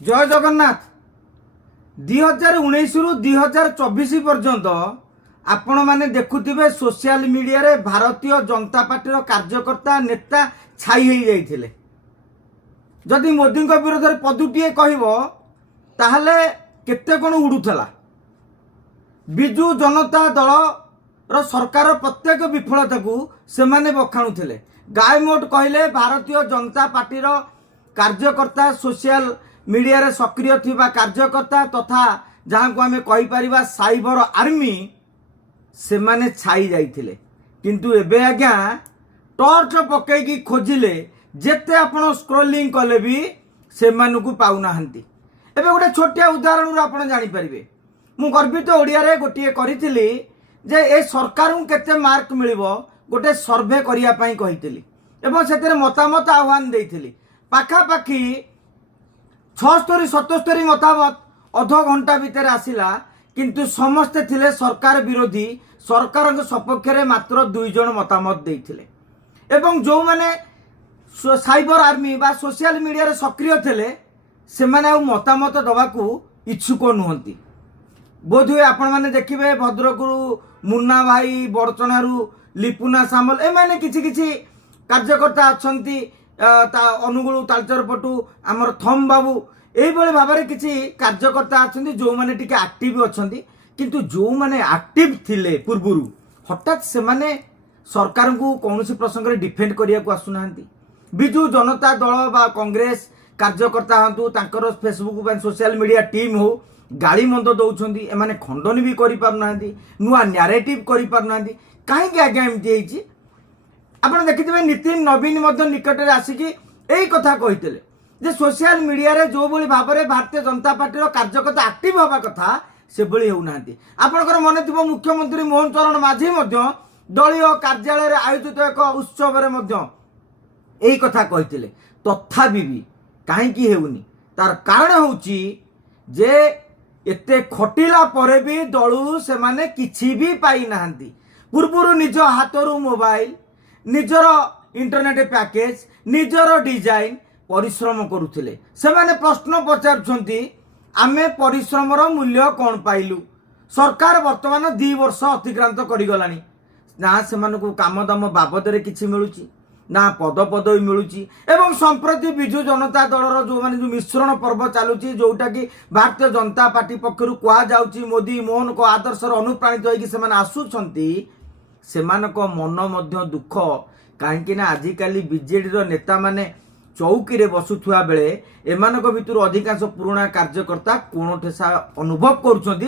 जय जगन्नाथ। 2019 रु 2024 पर्यंत आपण माने देखुथिबे सोशल मीडिया रे भारतीय जनता पार्टी रो कार्यकर्ता नेता छाई हो जाइथिले। जदि मोदी को विरोध में पदुटीए कहबो ताहले केते कोन उडुथला। बिजू जनता दल रो सरकार प्रत्येक विफलता को से माने बखाणुथिले। गाय मोट कहले भारतीय जनता पार्टी रो कार्यकर्ता सोशल मीडिया रे सक्रिय थिबा कार्यकर्ता तथा जहां को आमे कहि परिबा साइबर आर्मी से माने छाई जाइथिले। किंतु एबे आज्ञा टॉर्च पकईकी खोजिले जेते आपण स्क्रोलिंग कले भी से मानकु पाउना हंती। एबे गोटे छोटिया उदाहरण आपण जानि परिबे। मु गर्वित ओडिया रे गोटिए करिथिली जे ए सरकार को केते मार्क मिलिबो गोटे सर्वे करिया पई कहिथिली एवं सेतेरे मतामत आह्वान देइथिली। पाखा पाखी 76-77 मतामत अध घंटा भितर आसिला। किंतु समस्ते थिले सरकार विरोधी। सरकार के सपक्ष रे मात्र 2 जन मतामत देइथिले एवं जो माने साइबर आर्मी बा सोशल मीडिया रे सक्रिय थिले से माने आ मतामत दबाकू इच्छुक नुहंती। बोध हुए आपण माने देखिबे भद्रकरू मुन्ना भाई बड़चणारू लिपुना सामल ए माने किछि किछि कार्यकर्ता अछंती अनुगुल तालचर पटू आमर थम बाबू यही भाव में किसी कार्यकर्ता अच्छा जो मैंने टिके एक्टिव अच्छा किंतु जो मैंने एक्टिव थिले पूर्वर हठात से माने सरकार को कौन प्रसंग में डिफेंड करने को आसुना। बिजू जनता दल बा कांग्रेस कार्यकर्ता हूँ तांकर फेसबुक सोशल मीडिया टीम हो गाड़ी मंद दौरान एमाने खंडन भी करना नुआ न्यारेटिव करना कहीं आज्ञा एमती आपड़ देखिए नितिन नवीन निकट में आसिकी यही कथा कहते जे सोशल मीडिया रे जो भली भाव में भारतीय जनता पार्टी कार्यकर्ता एक्टिव हवा कथा से भली होना। आपंकर मन थी मुख्यमंत्री मोहन चरण माझी दलीय कार्यालय रे आयोजित एक उत्सव यही कथा कहते तथापि भी कहीं हेउनी तार कारण होउची जे एते खटिला परे भी दलू से माने किछि भी पाई नाहंती। पूर्वरु निज हाथरू मोबाइल निजर इंटरनेट पैकेज निजर डिजाइन परिश्रम करुथिले। से माने प्रश्न पचारुछंती आमे परिश्रमर मूल्य कौन पाइलु। सरकार वर्तमान 2 वर्ष अतिक्रांत करिगलानी ना से मानकु काम दाम बाबद रे किछि मिलुची ना पद पदवी मिलुची। एवं संप्रति बिजू जनता दलर जो माने जो मिश्रण पर्व चालुची जोटा कि भारतीय जनता पार्टी पक्षरु कुआ जाउची मोदी मोहन को आदर्श अनुप्राणित होइकी से माने आसुछंती सेमानक मन मध्य दुख कहीं आजिकल बीजेडी नेता माने चौकी रे बसुथुआ बेले एमानक भितर अधिकांश पुराणा कार्यकर्ता कोण ठेसा अनुभव करुछंती।